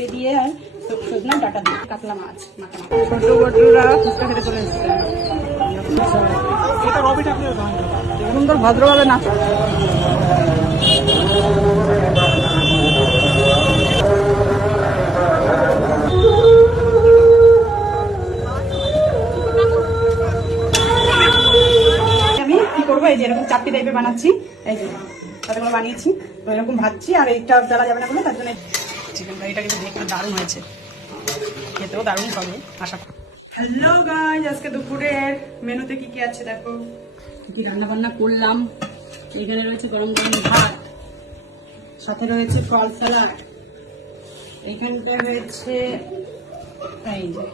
পেঁপে দিয়ে আর সজনা ডাটা দিয়ে কাতলা মাছ মাখা ছোট বটুরা ফুচকা খেতে চলে এসেছে। সুন্দর ভদ্রভাবে নাচ এই যে এরকম চাপটি টাইপের বানাচ্ছি, এই যে তাতে করে বানিয়েছি তো এরকম ভাজছি। আর এইটা জ্বালা যাবে না বলে তার জন্য চিকেন ফ্রাইটা কিন্তু দেখতে দারুণ হয়েছে, খেতেও দারুণ হবে আশা করি। হ্যালো গাইস, আজকে দুপুরের মেনুতে কি কি আছে দেখো, কি কি রান্না বান্না করলাম। এখানে রয়েছে গরম গরম ভাত, সাথে রয়েছে ফল স্যালাড, এইখানটা রয়েছে এই যে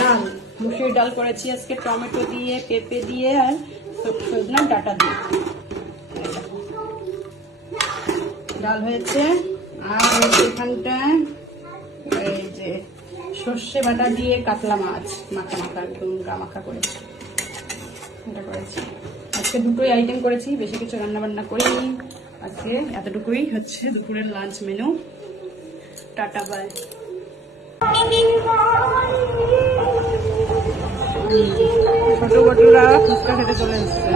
ডাল, মুসুর ডাল করেছি আজকে টমেটো দিয়ে পেঁপে দিয়ে আর সজনা ডাটা দিয়ে ডাল হয়েছে। আর এখানটায় এই যে সর্ষে বাটা দিয়ে কাতলা মাছ মাখা মাখা একদম গা মাখা করে এটা করেছি। আজকে দুটোই আইটেম করেছি, বেশি কিছু রান্না বান্না করিনি আজকে। এতটুকুই হচ্ছে দুপুরের লাঞ্চ মেনু। Tata bye. ছোট বটুরা ফুচকা খেতে চলে এসেছে,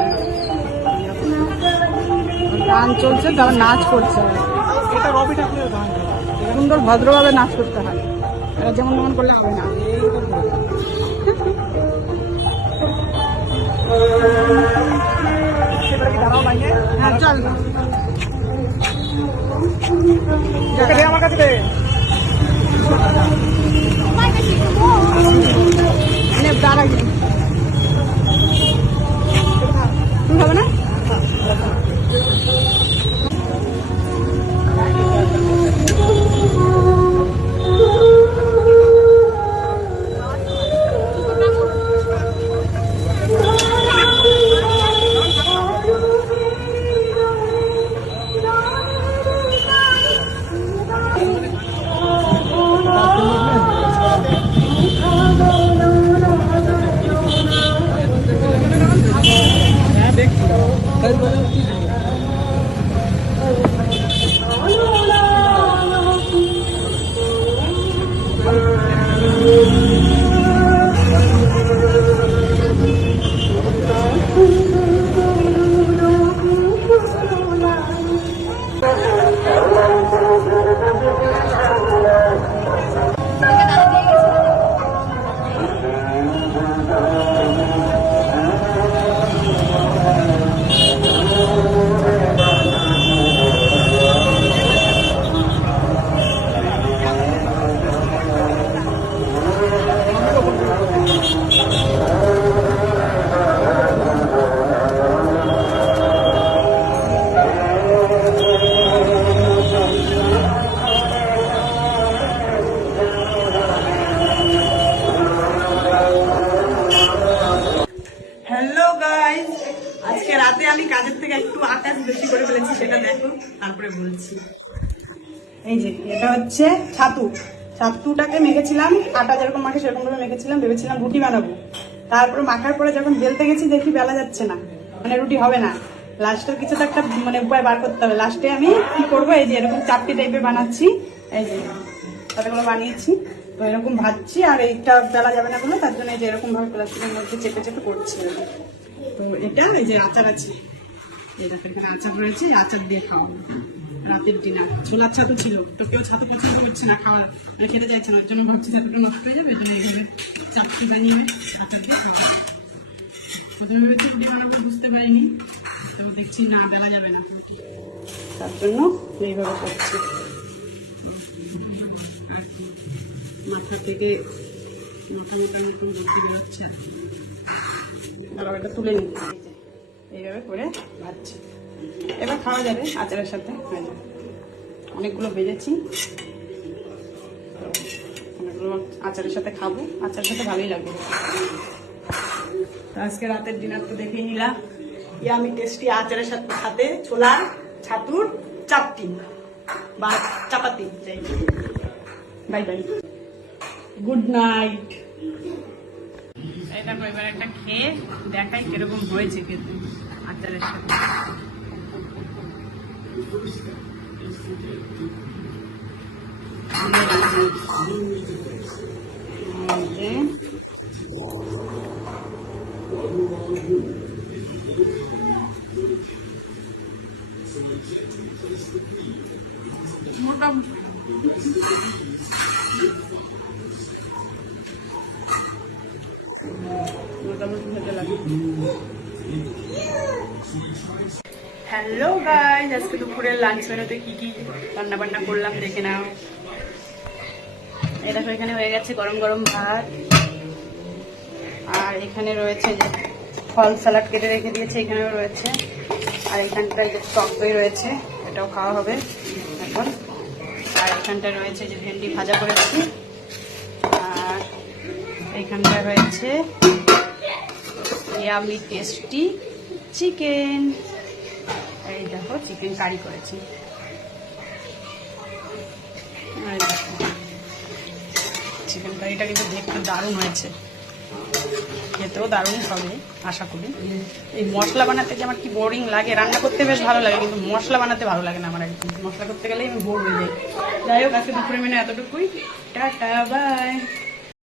গান চলছে, তারপর নাচ করছে। সুন্দর ভদ্রভাবে নাচ করতে হয়, এটা যেমন তেমন করলে হবে না। হ্যাঁ চল না, আমার কাছে দাঁড়াই হবে না। আজকে রাতে আমি কাজের থেকে একটু আকাশ বেশি করে ফেলেছি, সেটা দেখো তারপরে বলছি। এই যে এটা হচ্ছে ছাতুটাকে মেখেছিলাম, আটা যেরকম মাখে সেরকম ভাবে মেখেছিলাম, ভেবেছিলাম রুটি বানাবো। তারপরে মাখার পরে যখন বেলতে গেছি দেখি বেলা যাচ্ছে না, মানে রুটি হবে না। লাস্টের কিছু তো একটা মানে উপায় বার করতে হবে। লাস্টে আমি কি করবো, এই যে এরকম চাপটি টাইপের বানাচ্ছি, এই যে তাতে করে বানিয়েছি তো এরকম ভাজছি। আর এইটা বেলা যাবে না বলে তার জন্য এই যে এরকম ভাবে প্লাস্টিকের মধ্যে চেপে চেপে করছি। তো এটা এই যে আচার আছে, এই দেখো এখানে আচার রয়েছে, আচার দিয়ে খাওয়া রাতের ডিনার। ছোলার ছাতু ছিল, তো কেউ ছাতু পছন্দ করছে না, খাওয়া মানে খেতে চাইছে না, ওই জন্য ভাবছি ছাতুটা নষ্ট হয়ে যাবে, এই জন্য এইভাবে চাটনি বানিয়ে আচার দিয়ে খাওয়া। প্রথমে ভেবেছি রুটি বানাবো, বুঝতে পারিনি, তো দেখছি না বেলা যাবে না, তার জন্য এইভাবে করছি। মাথা থেকে মাথা মতো রুটি বেরোচ্ছে, আর এটা তুলে নিতে এইভাবে করে ভাজছি। এবার খাওয়া যাবে আচারের সাথে। অনেকগুলো ভেজেছি, অনেকগুলো আচারের সাথে খাবো, আচারের সাথে ভালোই লাগবে। আজকে রাতের ডিনার তো দেখেই নিলাম, ইয়ামি টেস্টি আচারের সাথে ছোলার ছাতুর চাপটি বা চাপাতি। Bye bye, good night. এই দেখো এবার একটা খেয়ে দেখাই কিরকম হয়েছে কিন্তু আচারের সাথে। হ্যালো গাইস, আজকে দুপুরের লাঞ্চ মেনুতে কি কি রান্না বান্না করলাম দেখে নাও। এই দেখো এখানে হয়ে গেছে গরম গরম ভাত, আর এখানে রয়েছে যে ফল স্যালাড কেটে রেখে দিয়েছে, এখানেও রয়েছে, আর এখানটায় যে টক দই রয়েছে, এটাও খাওয়া হবে এখন। আর এখানটায় রয়েছে যে ভেন্ডি ভাজা করেছি, আর এইখানটায় রয়েছে ইয়ামি টেস্টি চিকেন। এই দেখো চিকেন কারি করেছি। চিকেন কারিটা কিন্তু দেখতে দারুণ হয়েছে, খেতেও দারুণ হবে আশা করি। এই মশলা বানাতে যে আমার কি বোরিং লাগে, রান্না করতে বেশ ভালো লাগে কিন্তু মশলা বানাতে ভালো লাগে না আমার একদম। মশলা করতে গেলেই আমি বোর হয়ে যাই। যাই হোক, আজকে দুপুরে মেনু এতটুকুই। Tata, by.